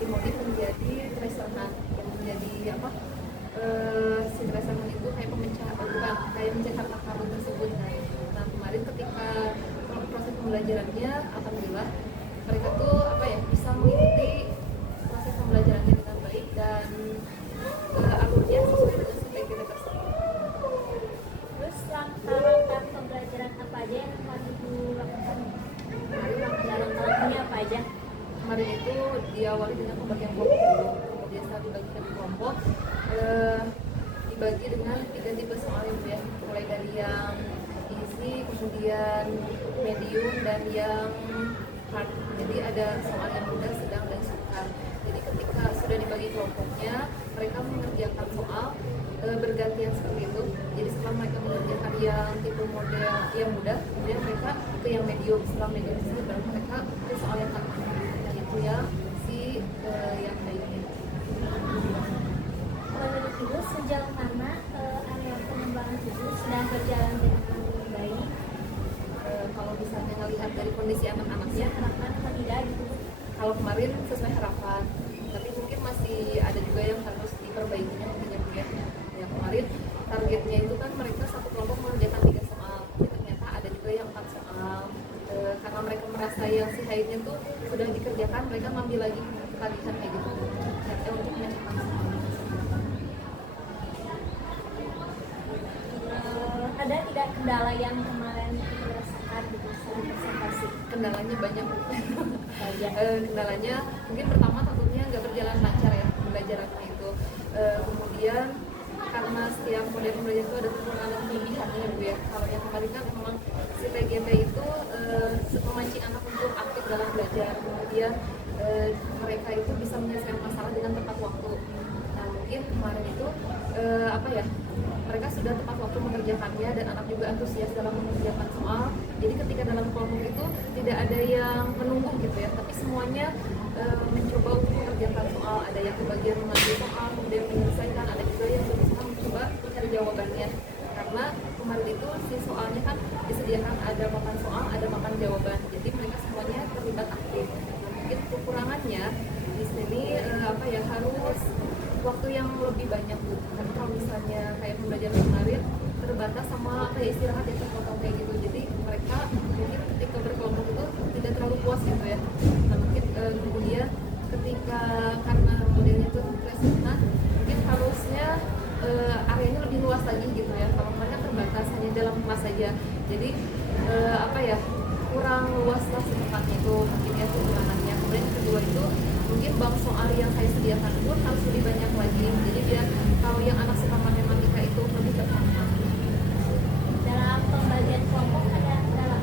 dimodif menjadi tracer hunt yang menjadi apa si tracer hunt itu kayak pemecah bukan kayak mencetak kartu tersebut. Nah kemarin ketika proses pembelajarannya alhamdulillah mereka tuh apa ya bisa mengikuti proses pembelajarannya dengan baik dan alurnya sesuai dengan si TGT tersebut. terus langkah-langkah pembelajaran apa aja yang kemarin Ibu lakukan? Langkah-langkahnya apa aja? Kemarin itu diawali dengan pembagian kelompok dulu, kemudian setelah dibagikan kelompok dibagi dengan 3 tipe soal ya, mulai dari yang easy, kemudian medium dan yang hard. Jadi ada soal yang mudah, sedang dan sukar. Jadi ketika sudah dibagi kelompoknya, mereka mengerjakan soal bergantian seperti itu. Jadi setelah mereka mengerjakan yang tipe model yang mudah, kemudian mereka ke yang medium. Setelah medium itu baru mereka ke soal yang hard. Nah itu yang yang baiknya. Menurut Ibu sejauh mana area pengembangan itu sedang berjalan dengan baik? Kalau misalnya ngelihat dari kondisi anak-anaknya, Harapan atau tidak gitu? kalau kemarin sesuai harapan, tapi mungkin masih ada juga yang harus diperbaikinya mungkin ya. Ya kemarin targetnya itu kan mereka satu kelompok mengerjakan 3 soal, tapi ternyata ada juga yang 4 soal. Karena mereka merasa yang si haidnya tuh sudah dikerjakan, mereka ngambil lagi ketagihan kayak gitu. Ternyata untuk menyelesaikan soal. Ada tidak kendala yang kemarin dirasakan di masa presentasi? Kendalanya banyak. Banyak. Kendalanya mungkin pertama takutnya nggak berjalan lancar ya pembelajarannya itu. Kemudian karena setiap model pembelajaran itu ada kekurangan dan kelebihannya ya Bu ya. Kalau yang kemarin kan memang si TGT itu memancing anak untuk aktif dalam belajar. Kemudian mereka itu bisa menyelesaikan masalah dengan tepat waktu. Nah mungkin kemarin itu apa ya, mereka sudah tepat waktu mengerjakannya dan anak juga antusias dalam mengerjakan soal. Jadi ketika dalam kelompok itu tidak ada yang menunggu gitu ya, tapi semuanya mencoba untuk mengerjakan soal. Ada yang kebagian mengambil soal kemudian menyelesaikan, ada juga yang berusaha mencoba mencari jawabannya. Karena kemarin itu si soalnya kan disediakan ada papan soal, ada papan jawaban. Jadi mereka semuanya terlibat aktif. Nah, mungkin kekurangannya di sini apa ya, harus waktu yang lebih banyak Bu. Karena kalau misalnya kayak pembelajaran kemarin terbatas sama kayak istirahat ya terpotong kayak gitu. Jadi mereka mungkin ketika berkelompok itu tidak terlalu puas gitu ya. Nah mungkin kemudian ketika karena modelnya itu presentasi, mungkin harusnya areanya lebih luas lagi gitu ya. Kalau mereka terbatas hanya dalam kelas saja. Jadi apa ya, kurang luas lah si tempatnya itu mungkin ya kekurangannya. Kemudian yang kedua itu mungkin bank soal yang saya sediakan pun harus lebih banyak lagi. Jadi biar kalau yang anak suka matematika itu lebih terpapar. Dalam pembagian kelompok ada kendala?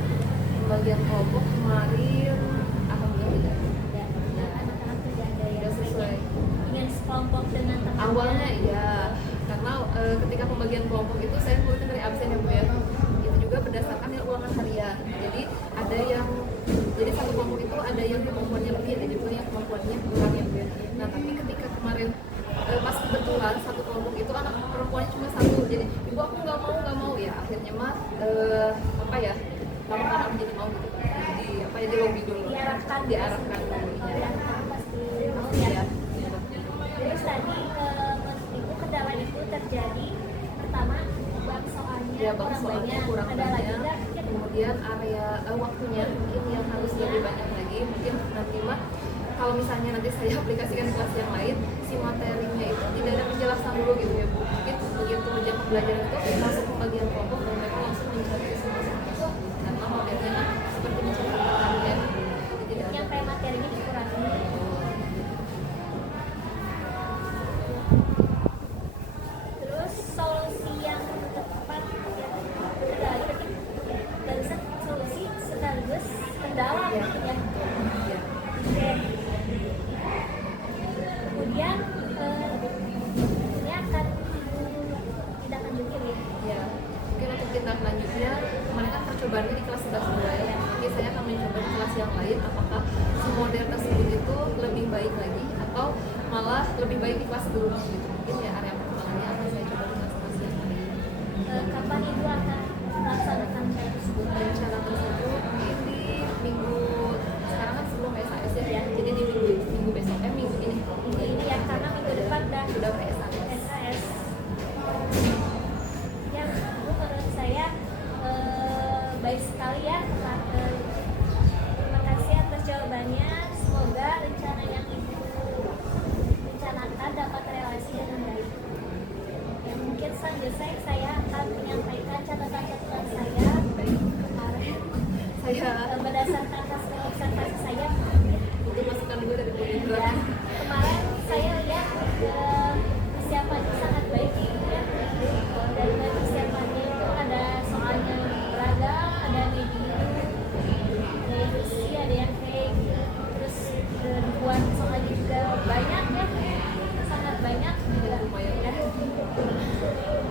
Pembagian kelompok kemarin alhamdulillah tidak. Ya, anak-anak tidak ada yang Tidak sesuai. ingin sekelompok dengan temannya. Awalnya ya, karena ketika pembagian kelompok itu saya ngurutnya dari absen ya Bu ya. Itu juga berdasarkan nilai ulangan harian. Jadi ada yang jadi satu kelompok itu ada yang kemampuannya lebih, ada juga yang kemampuannya kurang ya Bu ya. Nah tapi ketika kemarin pas kebetulan satu kelompok itu anak perempuannya cuma 1, jadi ibu aku nggak mau ya, akhirnya mah apa ya, lama-lama jadi mau gitu di apa ya, di lobby dulu Diarahkan dulu ya, pasti mau ya. Terus tadi itu kendala itu terjadi pertama bank soalnya ya bang kurang soalnya banyak. kurang Ada lagi banyak, nggak? kemudian area waktunya mungkin yang harus lebih banyak lagi. Mungkin nanti mah kalau misalnya nanti saya aplikasikan di kelas yang lain, si materinya itu tidak ada penjelasan dulu gitu ya Bu. Mungkin begitu jam pembelajaran itu masuk pembagian kelompok dan mereka langsung mencari semua karena modelnya seperti mencetak pertanian. Jadi tidak ada Yang kayak materinya dikurangi. Terus solusi yang tepat ya, barusan solusi sekaligus kendala ya, gitu ya. ya. Oke. percobaan di kelas 11 dulu ya. Nanti saya akan mencoba di kelas yang lain apakah si model tersebut itu lebih baik lagi atau malah lebih baik di kelas sebelumnya gitu. Mungkin ya area perkembangannya akan saya coba di kelas yang lain. Kapan Ibu akan melaksanakan cara tersebut? Rencana tersebut mungkin di minggu sekarang kan sebelum SAS ya, jadi di minggu besok minggu ini Minggu ini ya, karena minggu depan sudah SAS. SAS. Ya, Bu, menurut saya baik sekali ya. Terima kasih atas jawabannya. Semoga rencana yang Ibu rencanakan dapat terrealisasi dengan baik. Ya, mungkin selanjutnya saya akan menyampaikan catatan-catatan saya kemarin berdasarkan hasil observasi saya. Itu masukan dulu dari Bu Indra. Ya, kemarin saya lihat persiapannya sangat baik ya. Dan persiapannya itu ada soalnya beragam, ada medium, ada yang isi, ada yang fake, terus dibuat soalnya juga banyak ya, sangat banyak juga Lumayan. ya.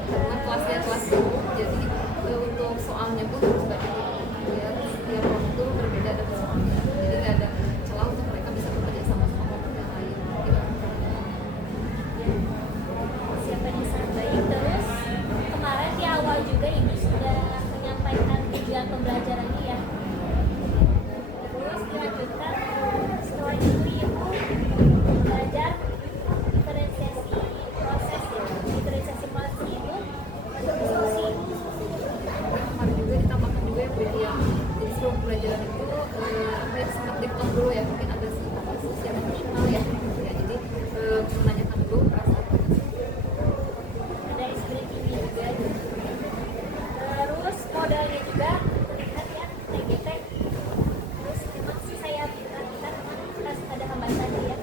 Karena kelasnya kelas dulu, jadi untuk soalnya pun harus baca ya, setiap waktu berbeda dari soalnya, jadi nggak ada celah untuk mereka bisa bekerja sama kelompok yang lain gitu. Persiapannya sangat baik. Terus kemarin di awal juga Ibu sudah menyampaikan tujuan pembelajarannya ya. Terus dilanjutkan setelah itu Ibu belajar diferensiasi proses ya. Diferensiasi proses itu untuk diskusi. Kemarin juga ditambahkan juga ya Bu yang jadi sebelum pelajaran itu apa ya, sempat dikton dulu ya, mungkin ada sesi yang emosional ya, jadi menanyakan dulu perasaan Ada icebreaking juga. Terus modalnya juga terlihat ya TGT. Terus memang sih saya bilang kita memang ada hambatannya ya.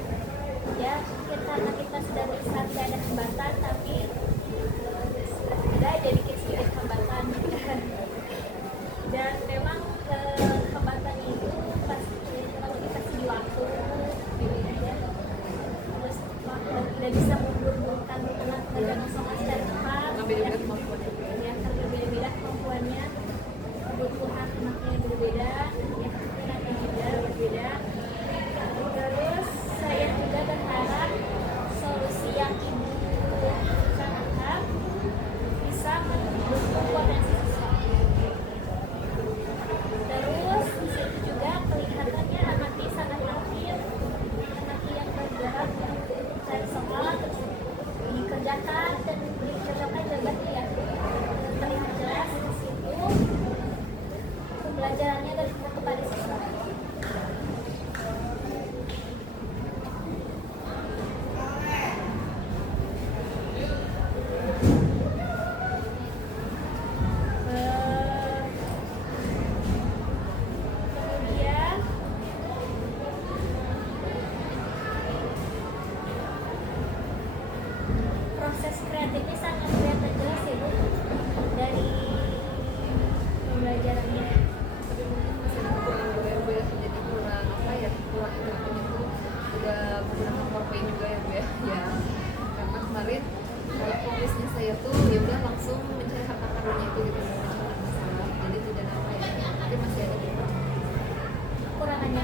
Ya mungkin karena kita sudah berusaha tidak ada hambatan, tapi sudah ada dikit sedikit hambatan. Dan memang hambatannya itu pasti di waktu ya. Terus tidak bisa mengumpulkan tenaga sama secara tepat. beda-beda kemampuannya. Ya, karena beda-beda kemampuannya, kebutuhan anaknya berbeda, ya anaknya juga berbeda. Terus saya juga berharap solusi yang Ibu canangkan bisa mendukung potensi siswa. Terus di situ juga kelihatannya anaknya sangat aktif, anaknya yang bergerak untuk cari soal terus dikerjakan dan dicocokkan jawabannya ya terlihat jelas di situ pembelajarannya dan kepada siswa. Kemudian proses kreatifnya sangat kelihatan jelas ya Bu dari pembelajarannya. Tapi mungkin masih kurang juga ya Bu ya, jadi kurang apa ya, kurang ilmunya tuh udah menggunakan PowerPoint juga ya Bu ya. Ya karena kemarin kalau fokusnya saya tuh ya udah langsung mencari harta karunnya itu gitu, mencari masalah, jadi tidak ada apa ya, tapi masih ada juga. Kekurangannya